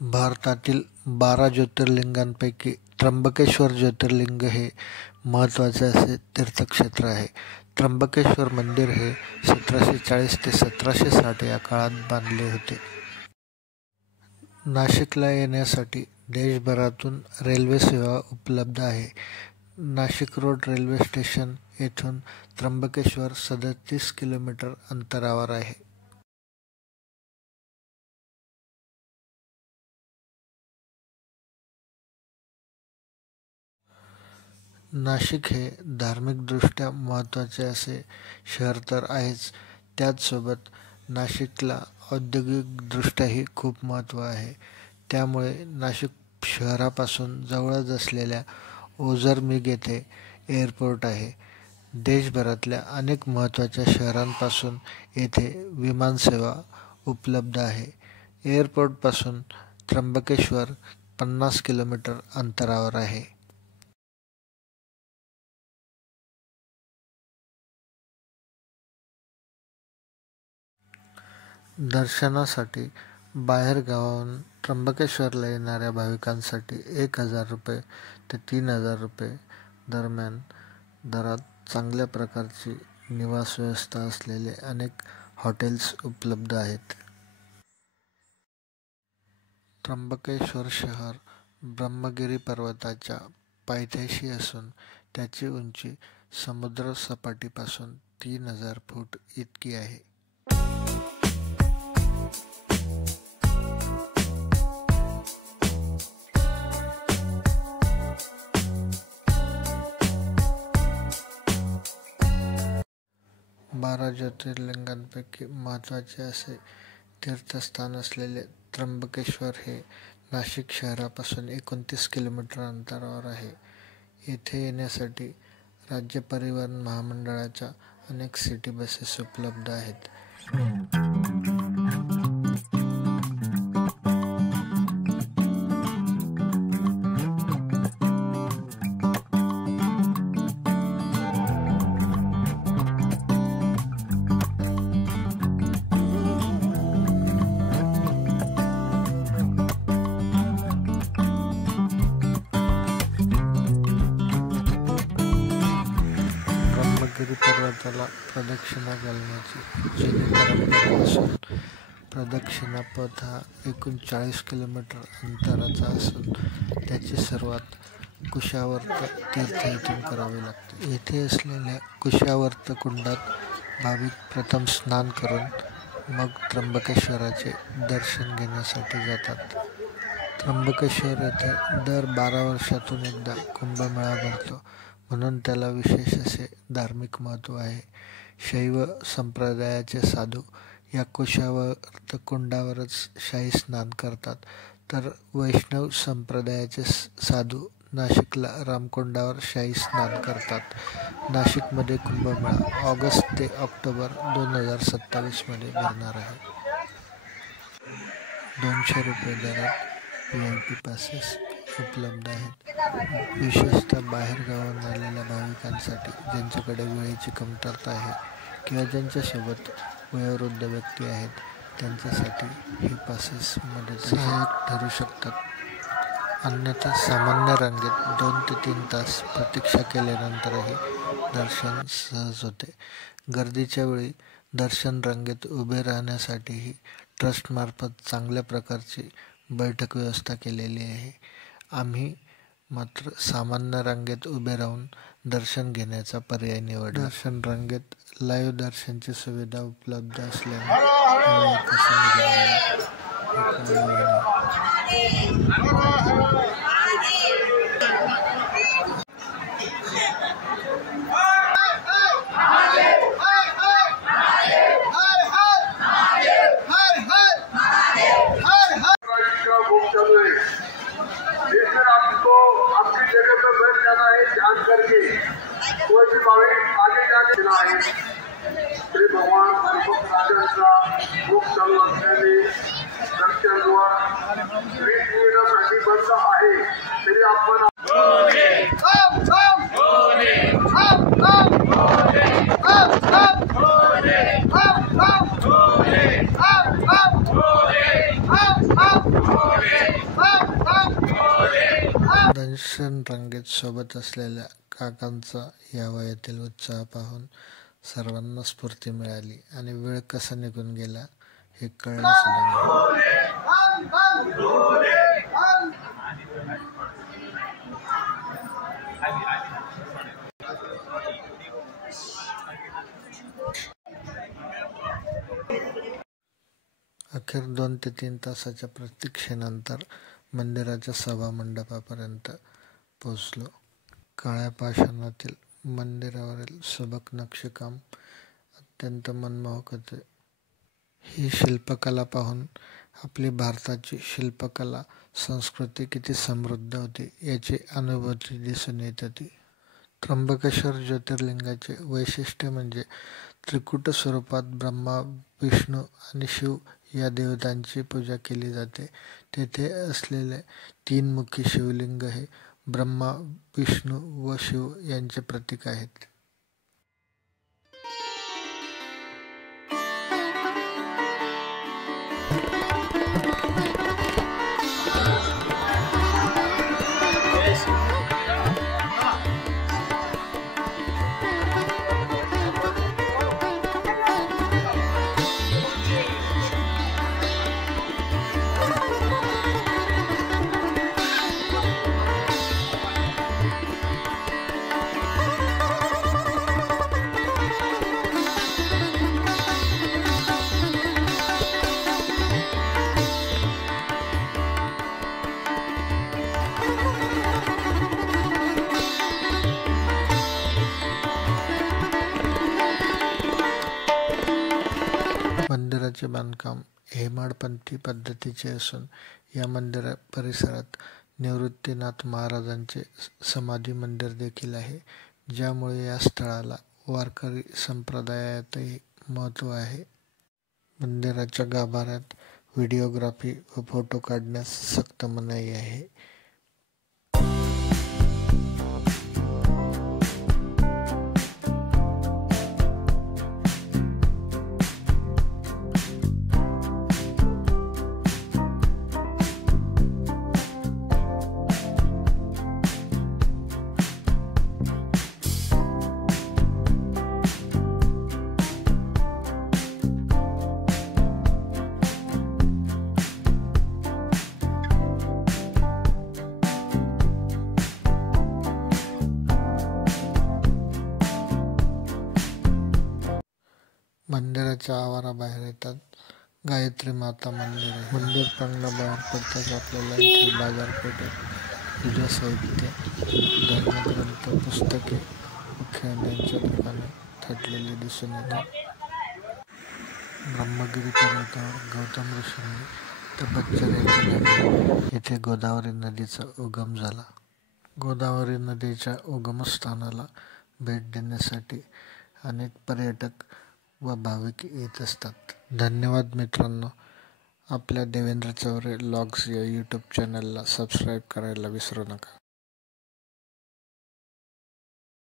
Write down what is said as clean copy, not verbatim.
भारतातील 12 ज्योतिर्लिंगांपैकी त्र्यंबकेश्वर ज्योतिर्लिंग हे महत्त्वाचे असे तीर्थक्षेत्र आहे. त्र्यंबकेश्वर मंदिर हे 1740 ते 1760 या काळात बांधले होते. नाशिकला येण्यासाठी देशभरातून रेल्वे सेवा उपलब्ध आहे. नाशिक रोड रेल्वे स्टेशन येथून त्र्यंबकेश्वर 37 किलोमीटर अंतरावर आहे. नाशिक हे धार्मिकदृष्ट्या महत्त्वाचे असे शहर तर आहेच, त्याचसोबत नाशिकला औद्योगिकदृष्ट्याही खूप महत्त्व आहे. त्यामुळे नाशिक शहरापासून जवळच असलेल्या ओझरमीग येथे एअरपोर्ट आहे. देशभरातल्या अनेक महत्त्वाच्या शहरांपासून येथे विमानसेवा उपलब्ध आहे. एअरपोर्टपासून त्र्यंबकेश्वर 50 किलोमीटर अंतरावर आहे. दर्शनासाठी बाहेरगावाहून त्र्यंबकेश्वरला येणाऱ्या भाविकांसाठी 1,000 रुपये ते 3,000 रुपये दरम्यान दरात चांगल्या प्रकारची निवास व्यवस्था असलेले अनेक हॉटेल्स उपलब्ध आहेत. त्र्यंबकेश्वर शहर ब्रह्मगिरी पर्वताच्या पायथ्याशी असून त्याची उंची समुद्र सपाटीपासून 3,000 फूट इतकी आहे. बारा ज्योतिर्लिंगांपैकी महत्त्वाचे असे तीर्थस्थान असलेले त्र्यंबकेश्वर हे नाशिक शहरापासून 29 किलोमीटर अंतरावर आहे. येथे येण्यासाठी राज्य परिवहन महामंडळाच्या अनेक सिटी बसेस उपलब्ध आहेत. ब्रह्मगिरी पर्वताला प्रदक्षिणा घालण्याची जुनी परंपरा असून प्रदक्षिणा पथ हा एकूण 40 किलोमीटर अंतराचा असून त्याची सुरुवात कुशावर्त तीर्थ येथून करावी लागते. येथे असलेल्या कुशावर्त कुंडात भाविक प्रथम स्नान करून मग त्र्यंबकेश्वराचे दर्शन घेण्यासाठी जातात. त्र्यंबकेश्वर येथे दर 12 वर्षातून एकदा कुंभमेळा भरतो, म्हणून त्याला विशेष असे धार्मिक महत्त्व आहे. शैव संप्रदायाचे साधू या कुशावर्त कुंडावरच शाही स्नान करतात, तर वैष्णव संप्रदायाचे साधू नाशिकला रामकुंडावर शाही स्नान करतात. नाशिकमध्ये कुंभमेळा ऑगस्ट ते ऑक्टोबर 2027 मध्ये भरणार आहे. 200 रुपये दरात VIP पासेस उपलब्ध आहेत. विशेषतः बाहेरगावाहून आलेल्या भाविकांसाठी ज्यांच्याकडे वेळेची कमतरता आहे किंवा ज्यांच्यासोबत वयोवृद्ध व्यक्ती आहेत, त्यांच्यासाठी हे पासेस सहाय्यक ठरू शकतात. अन्यथा सामान्य रांगेत 2 ते 3 तास प्रतीक्षा केल्यानंतरही दर्शन सहज होते. गर्दीच्या वेळी दर्शन रांगेत उभे राहण्यासाठीही ट्रस्टमार्फत चांगल्या प्रकारची बैठक व्यवस्था केलेली आहे. आम्ही मात्र सामान्य रांगेत उभे राहून दर्शन घेण्याचा पर्याय निवडला. दर्शन रांगेत लाईव्ह दर्शनची सुविधा उपलब्ध असल्याने अपनी जगह पर बैठ जाना है, ध्यान करके कोई भी भाविक आगे जाने है. श्री भगवान राजन का मुख चालू असल्याने दर्शनद्वार रीत बंद आहे, तरी आपण Hare पेन्शन रांगेत सोबत असलेल्या काकांचा या वयातील उत्साह पाहून सर्वांना स्फूर्ती मिळाली आणि वेळ कसा निघून गेला हे कळलं सुद्धा नाही. अखेर 2 ते 3 तासाच्या प्रतीक्षेनंतर मंदिराच्या सभामंडपापर्यंत पोहोचलो. काळ्या पाषाणातील मंदिरावरील सुबक नक्षीकाम अत्यंत मनमोहक होते. ही शिल्पकला पाहून आपली भारताची शिल्पकला संस्कृती किती समृद्ध होती याची अनुभूती दिसून येत होती. त्र्यंबकेश्वर ज्योतिर्लिंगाचे वैशिष्ट्य म्हणजे त्रिकूट स्वरूपात ब्रह्मा, विष्णू आणि शिव या देवतांची पूजा केली जाते. तेथे असलेले 3 मुखी शिवलिंग हे ब्रह्मा, विष्णू व शिव यांचे प्रतीक आहेत. मंदिराचे बांधकाम हेमाडपंथी पद्धतीचे असून या मंदिरा परिसरात निवृत्तीनाथ महाराजांचे समाधी मंदिर देखील आहे, ज्यामुळे या स्थळाला वारकरी संप्रदायातही महत्त्व आहे. मंदिराच्या गाभाऱ्यात व्हिडिओग्राफी व फोटो काढण्यास सक्त मनाई आहे. मंदिराच्या आवाराबाहेर येतात गायत्री माता मंदिर आहे. मंदिर प्रांगणाबाहेर पडताच आपल्याला इथे बाजारपेठेत पूजा साहित्य, धर्मग्रंथ, पुस्तके व खेळण्यांच्या दुकाने थाटलेली दिसून येतात. ब्रह्मगिरी पर्वतावर गौतम ऋषींनी तपश्चर्या केल्यामुळे येथे गोदावरी नदीचा उगम झाला. गोदावरी नदीच्या उगमस्थानाला भेट देण्यासाठी अनेक पर्यटक व भाविक येत असतात. धन्यवाद मित्रांनो. आपल्या देवेंद्र चौरे व्लॉग्स या यूट्यूब चॅनलला सबस्क्राईब करायला विसरू नका.